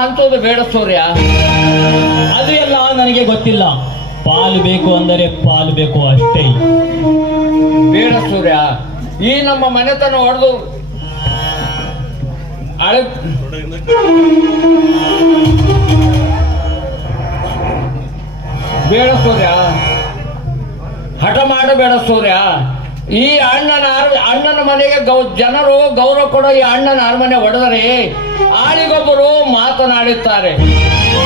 ಹಂಚೋದು ಬೇಡ ಸೂರ್ಯ. ಅದು ಎಲ್ಲ ನನಗೆ ಗೊತ್ತಿಲ್ಲ. ಪಾಲು ಬೇಕು ಅಂದರೆ ಪಾಲು ಬೇಕು ಅಷ್ಟೇ. ಬೇಡ ಸೂರ್ಯ, ಈ ನಮ್ಮ ಮನೆತನ ಹೊಡೆದು ಬೇಡ ಸೂರ್ಯ, ಹಠ ಮಾಡಬೇಡ ಸೂರ್ಯ. ಈ ಅಣ್ಣನ ಮನೆಗೆ ಜನರು ಗೌರವ ಕೊಡೋ ಈ ಅಣ್ಣನ ಅರಮನೆ ಹೊಡೆದರೆ ಆಳಿಗೊಬ್ಬರು ಮಾತನಾಡುತ್ತಾರೆ.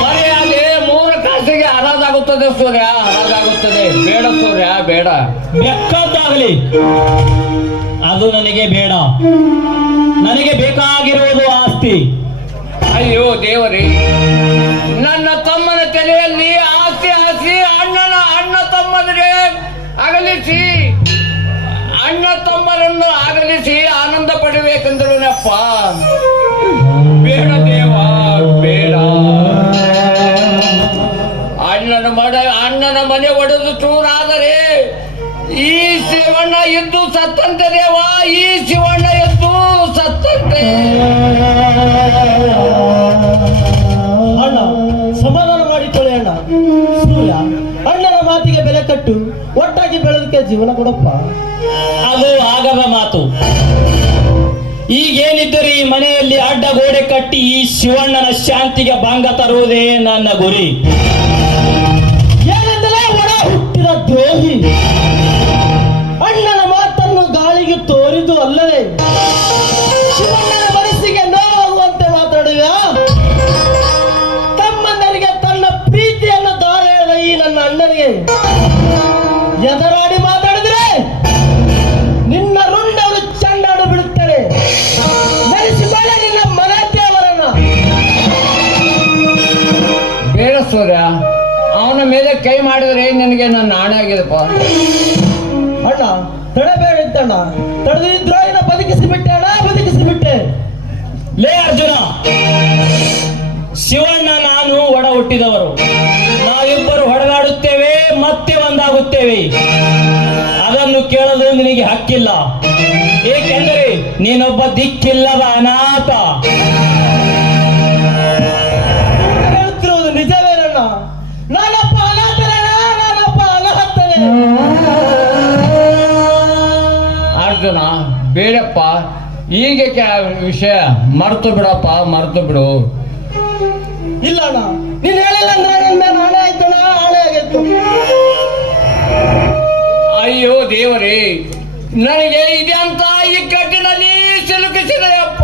ಮರ್ಯಾದೆ 3 ಕಾಸಿಗೆ ಹರಾಜಾಗುತ್ತದೆ ಸೂರ್ಯ, ಹರಾಜಾಗುತ್ತದೆ. ಬೇಡ ಸೂರ್ಯ, ಬೇಡ. ಬೇಕಾದಾಗಲಿ, ಅದು ನನಗೆ ಬೇಡ. ನನಗೆ ಬೇಕಾಗಿರುವುದು ಆಸ್ತಿ. ಅಯ್ಯೋ ದೇವರೇ, ನನ್ನ ತಮ್ಮನ ತಲೆಯಲ್ಲಿ ಆಸ್ತಿ ಆಸ್ತಿ ಅಣ್ಣ ತಮ್ಮನಿಗೆ ಅಗಲಿಸಿ, ಅಣ್ಣ ತಮ್ಮರನ್ನು ಅಗಲಿಸಿ ಆನಂದ ಪಡಬೇಕೆಂದರುನಪ್ಪ. ಬೇಡ ದೇವ, ಬೇಡ. ಅಣ್ಣನ ಮನೆ ಒಡೆದು ಚೂರಾದರೆ ಈ ಶಿವಣ್ಣ ಎದ್ದು ಸತ್ತಂತೆ ದೇವ, ಈ ಶಿವಣ್ಣ ಎದ್ದು ಸತ್ತಂತೆ. ಅಣ್ಣ, ಸಮಾಧಾನ ಮಾಡಿಕೊಳ್ಳಿ ಅಣ್ಣ. ಸೂರ್ಯ, ಅಣ್ಣನ ಮಾತಿಗೆ ಬೆಲೆ ಕಟ್ಟು, ಒಟ್ಟಾಗಿ ಬೆಳೆದಕ್ಕೆ ಜೀವನ ಕೊಡಪ್ಪ. ಅದು ಆಗದ ಮಾತು. ಈಗೇನಿದ್ದರೂ ಈ ಮನೆಯಲ್ಲಿ ಅಡ್ಡ ಗೋಡೆ ಕಟ್ಟಿ ಈ ಶಿವಣ್ಣನ ಶಾಂತಿಗೆ ಭಂಗ ತರುವುದೇ ನನ್ನ ಗುರಿ. ಏನೆಂದರೆ ಒಡ ಹುಟ್ಟಿದ ದ್ರೋಹಿ. ಅಣ್ಣನ ಮಾತನ್ನು ಗಾಳಿಗೆ ತೋರಿದು ಅಲ್ಲದೆ ಶಿವಣ್ಣನ ಮನಸ್ಸಿಗೆ ನೋವಾಗುವಂತೆ ಮಾತಾಡುವ ತಮ್ಮಂದರಿಗೆ ತನ್ನ ಪ್ರೀತಿಯನ್ನು ದಾರಿ ಎಳೆದ ಈ ನನ್ನ ಅಣ್ಣನಿಗೆ ಎದರಾಡಿ ಮಾತಾಡಿದ್ರೆ ನಿನ್ನ ರುಂಡವನ್ನು ಚಂಡಾಡು ಬಿಡುತ್ತೇನೆ. ನೆನೆಸಿಕೊಳ್ಳ ನಿನ್ನ ಮನೆ ದೇವರನ್ನ. ಬೇಡ ಸೂರ್ಯ, ಅವನ ಮೇಲೆ ಕೈ ಮಾಡಿದ್ರೆ ನಿನಗೆ ನನ್ನ ಆಣೆ ಆಗಿದಪ್ಪ. ಅಣ್ಣ, ತಡಬೇಡಿದ್ದಣ್ಣ. ತಡೆದಿದ್ರೋ ಇನ್ನ ಬದುಕಿಸಿಬಿಟ್ಟೆ ಅಣ್ಣ, ಬದುಕಿಸಿಬಿಟ್ಟೆ. ಲೇ ಅರ್ಜುನ, ಶಿವಣ್ಣ ನಾನು ಒಡ ಹುಟ್ಟಿದವರು. ನಾವಿಬ್ಬರು ಹೊಡೆದಾಡುತ್ತೇವೆ, ಮತ್ತೆ ಒಂದಾಗುತ್ತೇವೆ. ಅದನ್ನು ಕೇಳಲು ನಿನಗೆ ಹಕ್ಕಿಲ್ಲ. ಏಕೆಂದರೆ ನೀನೊಬ್ಬ ದಿಕ್ಕಿಲ್ಲದ ಅನಾಥ. ಹೇಳ್ತಿರುವುದು ನಿಜವೇನಣ್ಣ? ನಾನಪ್ಪ ಅನಾಥನಣ್ಣ, ನಾನಪ್ಪ ಅನಾಥನೇ. ಅರ್ಜುನ, ಬೇಡಪ್ಪ. ಈಗ ವಿಷಯ ಮರೆತು ಬಿಡಪ್ಪ, ಮರೆತು ಬಿಡು. ಇಲ್ಲ ಅಣ್ಣ, ನೀನ್ ಹೇಳಿಲ್ಲ ಅಂದ್ರೆ ನನ್ನ ಮೇಲೆ ಹಣೆ ಆಯ್ತಣ್ಣ, ಹಣೆ ಆಗಿತ್ತು. ಅಯ್ಯೋ ದೇವರೇ, ನನಗೆ ಇದೆ ಅಂತ ಈ ಕಟ್ಟಿನಲ್ಲಿ ಸಿಲುಕಿಸಿದೆಯಪ್ಪ.